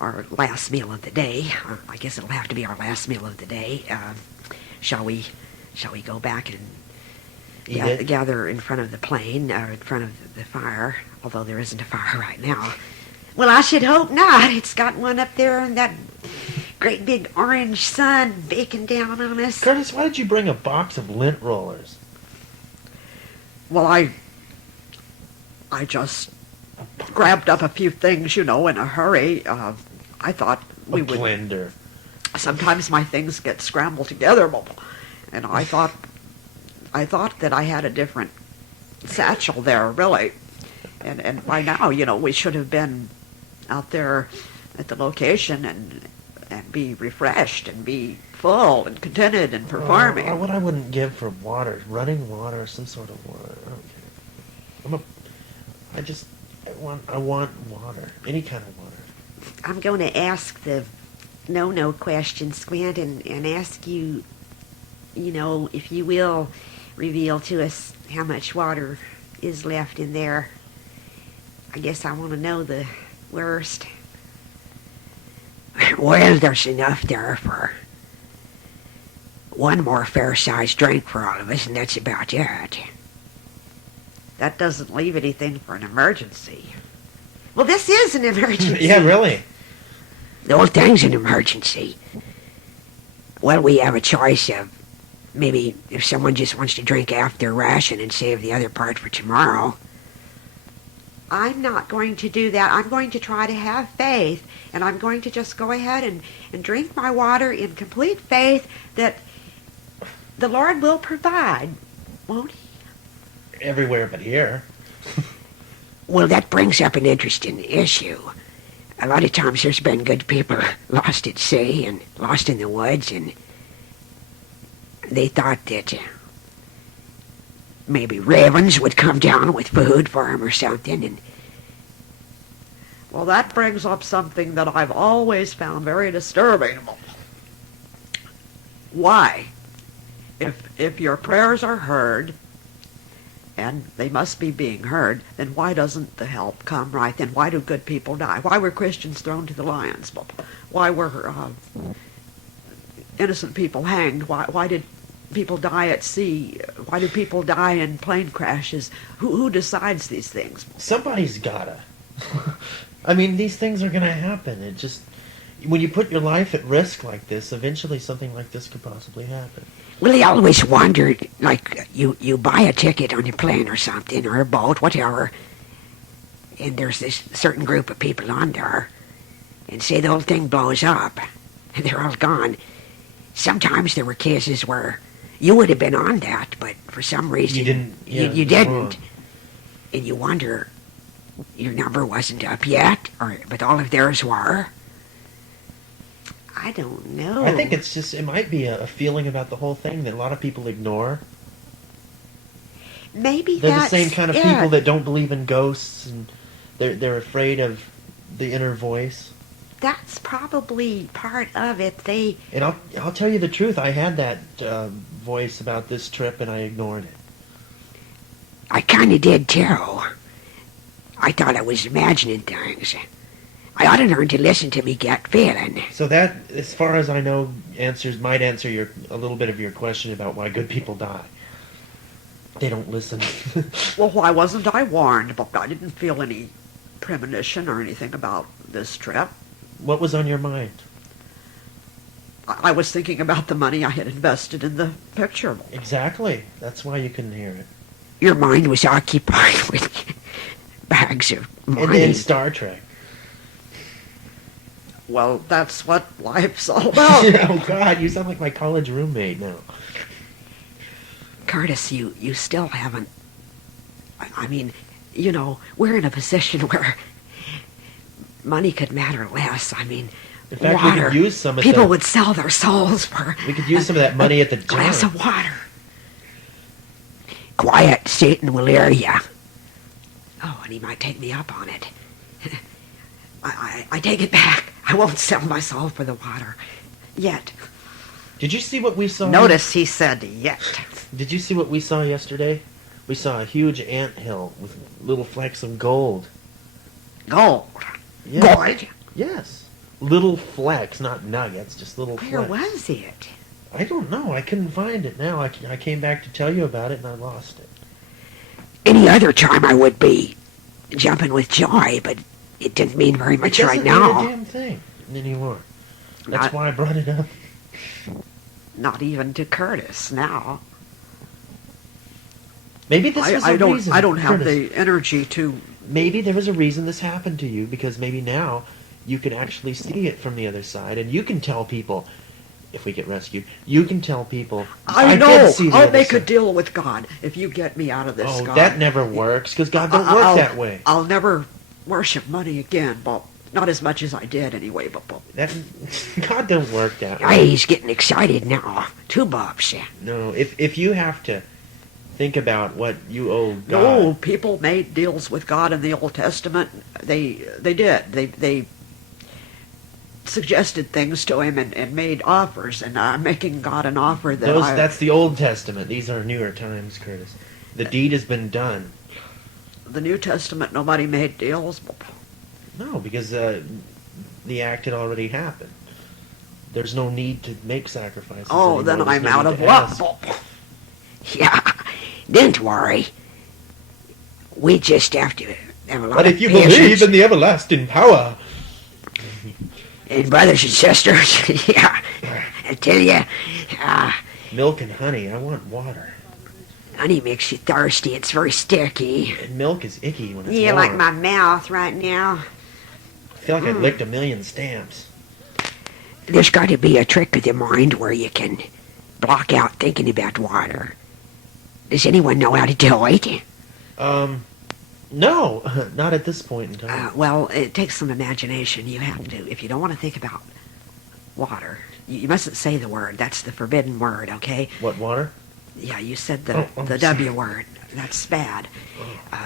our last meal of the day. I guess it'll have to be our last meal of the day. Shall we go back and gather in front of the plane, or in front of the fire, although there isn't a fire right now? Well, I should hope not. It's got one up there in that great big orange sun baking down on us. Curtis, why did you bring a box of lint rollers? Well, I just grabbed up a few things, in a hurry. I thought we would... blender. Sometimes my things get scrambled together, and I thought that I had a different satchel there, really. And by now, we should have been out there at the location and be refreshed and be full and contented and performing. What I wouldn't give for water, running water, some sort of water. I don't care. I want water, any kind of water. I'm going to ask the no question, Squint, and ask you, if you will reveal to us how much water is left in there. I guess I want to know the worst. Well, there's enough there for one more fair-sized drink for all of us, and that's about it. That doesn't leave anything for an emergency. Well, this is an emergency. Yeah, really. The whole thing's an emergency. Well, we have a choice of maybe if someone just wants to drink half their ration and save the other part for tomorrow. I'm not going to do that. I'm going to try to have faith, and I'm going to just go ahead and drink my water in complete faith that the Lord will provide, won't He? Everywhere but here. Well, that brings up an interesting issue. A lot of times there's been good people lost at sea and lost in the woods, and they thought that maybe ravens would come down with food for them or something. And well, that brings up something that I've always found very disturbing. Why? If your prayers are heard, and they must be being heard, then why doesn't the help come right then? Why do good people die? Why were Christians thrown to the lions? Why were innocent people hanged? Why did people die at sea? Why do people die in plane crashes? Who decides these things? Somebody's gotta. I mean, these things are gonna happen. It just, when you put your life at risk like this, eventually something like this could possibly happen. Well, I always wondered, like, you buy a ticket on your plane or something, or a boat, whatever, and there's this certain group of people on there, and say the whole thing blows up, and they're all gone. Sometimes there were cases where you would have been on that, but for some reason you didn't. And you wonder, your number wasn't up yet, but all of theirs were. I don't know. I think it might be a feeling about the whole thing that a lot of people ignore. Maybe they're that's the same kind of people that don't believe in ghosts, and they're afraid of the inner voice. That's probably part of it. And I'll tell you the truth. I had that voice about this trip, and I ignored it. I kind of did too. I thought I was imagining things. I ought to learn to listen to me gut feeling. So that, as far as I know, might answer a little bit of your question about why good people die. They don't listen. Well, why wasn't I warned? But I didn't feel any premonition or anything about this trip. What was on your mind? I was thinking about the money I had invested in the picture. Exactly. That's why you couldn't hear it. Your mind was occupied with bags of money. And then Star Trek. Well, that's what life's all about. Oh, God, you sound like my college roommate now. Curtis, you still haven't... I mean, we're in a position where money could matter less. I mean, in fact, water. We could use some of people would sell their souls for... We could use some of that money at the glass of water. Quiet, Satan will hear ya. Oh, and he might take me up on it. I take it back. I won't sell my soul for the water. Yet. Did you see what we saw? Notice he said yet. Did you see what we saw yesterday? We saw a huge anthill with little flecks of gold. Gold? Yes. Gold? Yes. little flecks, not nuggets, just little Where flecks. was it? I don't know. I couldn't find it now. I came back to tell you about it, and I lost it. Any other time I would be jumping with joy, but it didn't mean very It much doesn't right mean a now. damn thing anymore. That's Not, why I brought it up. not even to Curtis now. Maybe this was a reason. I don't have Curtis, the energy to. maybe there was a reason this happened to you, because maybe now you can actually see it from the other side, and you can tell people, if we get rescued, you can tell people, I know. did see the I'll other make a side." deal with God if you get me out of this. Oh, God. that never works, because God don't work I'll- that way. I'll never worship money again, but not as much as I did anyway. But That God don't work that Hey, way. he's getting excited now. 2 bucks. No, if you have to think about what you owe God, no, people made deals with God in the Old Testament. They did. They suggested things to him and made offers, and I'm making God an offer that that's the Old Testament. These are newer times, Curtis. The deed has been done. the New Testament nobody made deals. No, because the act had already happened. There's no need to make sacrifices. Oh, anymore. then There's I'm no out need of to luck. ask. Yeah, don't worry. We just have to have a lot But of if you patience. believe in the everlasting power, And brothers and sisters, yeah, I tell you, milk and honey, I want water. honey makes you thirsty. It's very sticky. And milk is icky when it's You warm. like my mouth right now? I feel like I licked a million stamps. There's got to be a trick of the mind where you can block out thinking about water. Does anyone know how to do it? No, not at this point in time. Well, it takes some imagination. You have to. If you don't want to think about water, you mustn't say the word. That's the forbidden word, okay? What, water? Yeah, you said the Oh, the sorry. W word. That's bad.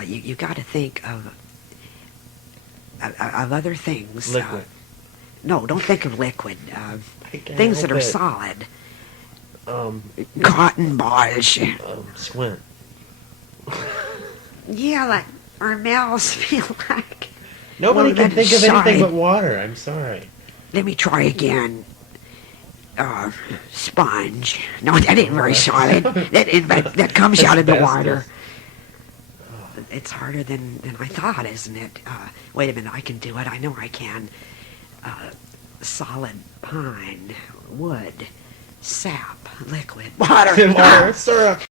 You got to think of other things. Liquid. No, don't think of liquid. I can't Things that help are it. solid. Um, Cotton balls. squint. Yeah, like our mouths feel like. Nobody Well, can that's think of anything solid. but water. I'm sorry. Let me try again. Sponge. No, that ain't very solid. That comes out of the water. It's harder than I thought, isn't it? Wait a minute, I can do it. I know I can. Solid pine, wood, sap, liquid, water. Water, syrup.